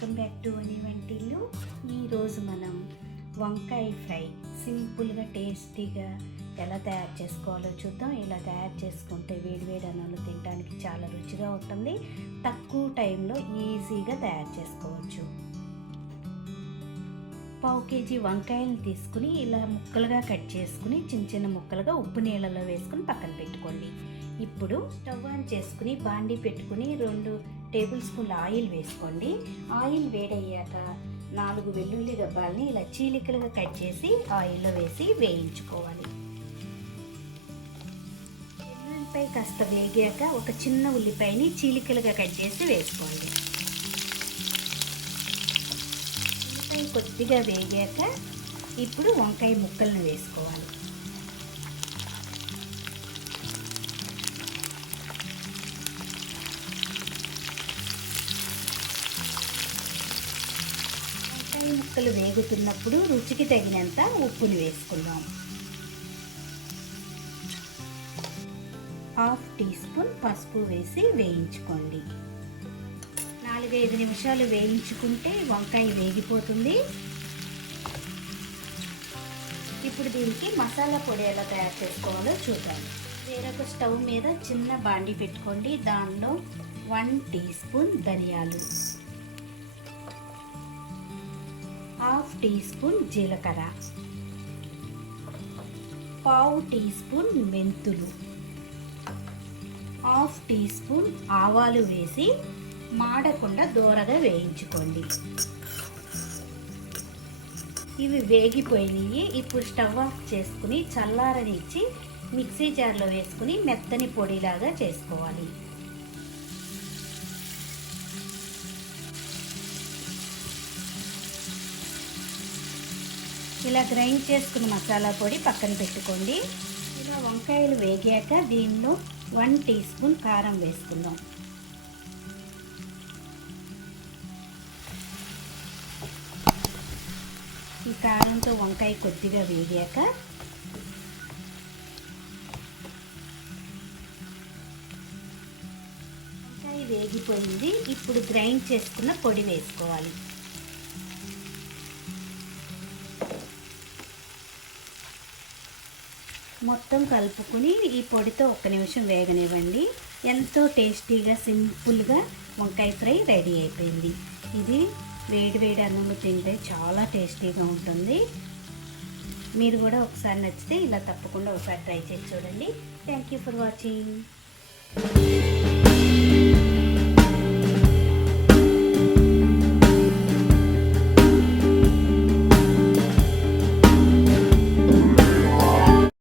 Welcome back to వని వంటిల్లు. ఈరోజు మనం వంకాయ ఫ్రై సింపుల్గా టేస్టీగా ఎలా తయారు చేసుకోవాలో చూద్దాం. ఇలా తయారు చేసుకుంటే వేడివేడి అన్నంలో తినడానికి చాలా రుచిగా ఉంటుంది. తక్కువ టైంలో ఈజీగా తయారు చేసుకోవచ్చు. పావు కేజీ వంకాయలను తీసుకుని ఇలా ముక్కలుగా కట్ చేసుకుని చిన్న చిన్న ముక్కలుగా ఉప్పు నీళ్ళలో వేసుకుని పక్కన పెట్టుకోండి. ఇప్పుడు స్టవ్ ఆన్ చేసుకుని బాండీ పెట్టుకుని 2 టేబుల్ స్పూన్ల ఆయిల్ వేసుకోండి. ఆయిల్ వేడయ్యాక 4 వెల్లుల్లి గబ్బాలని ఇలా చీలికలుగా కట్ చేసి ఆయిల్లో వేసి వేయించుకోవాలి. వెల్లుల్లిపై కాస్త వేగాక ఒక చిన్న ఉల్లిపాయని చీలికలుగా కట్ చేసి వేసుకోండి. ఉల్లిపాయ కొద్దిగా వేగాక ఇప్పుడు వంకాయ ముక్కలను వేసుకోవాలి. ముక్కలు వేగుతున్నప్పుడు రుచికి తగినంత ఉప్పుని వేసుకుందాం. 1/2 టీ స్పూన్ పసుపు వేసి వేయించుకోండి. 4-5 నిమిషాలు వేయించుకుంటే వంకాయ వేగిపోతుంది. ఇప్పుడు దీనికి మసాలా పొడి ఎలా తయారు చేసుకోవాలో చూద్దాం. వేరొక స్టవ్ మీద చిన్న బాండీ పెట్టుకోండి. దానిలో 1 టీ స్పూన్ ధనియాలు, 1/2 టీ స్పూన్ జీలకర్ర, 1/2 టీ స్పూన్ మెంతులు, 1/2 టీ స్పూన్ ఆవాలు వేసి మాడకుండా దోరగా వేయించుకోండి. ఇవి వేగిపోయినాయి. ఇప్పుడు స్టవ్ ఆఫ్ చేసుకుని చల్లారనిచ్చి మిక్సీ జార్లో వేసుకుని మెత్తని పొడిలాగా చేసుకోవాలి. ఇలా గ్రైండ్ చేసుకున్న మసాలా పొడి పక్కన పెట్టుకోండి. ఇలా వంకాయలు వేగాక దీనిలో 1 టీ స్పూన్ కారం వేసుకుందాం. ఈ కారంతో వంకాయ కొద్దిగా వేగాక వంకాయ వేగిపోయింది. ఇప్పుడు గ్రైండ్ చేసుకున్న పొడి వేసుకోవాలి. మొత్తం కలుపుకుని ఈ పొడితో 1 నిమిషం వేగనివ్వండి. ఎంతో టేస్టీగా సింపుల్గా వంకాయ ఫ్రై రెడీ అయిపోయింది. ఇది వేడి అన్నంలో తింటే చాలా టేస్టీగా ఉంటుంది. మీరు కూడా ఒకసారి నచ్చితే ఇలా తప్పకుండా ఒకసారి ట్రై చేసి చూడండి. Thank you for watching.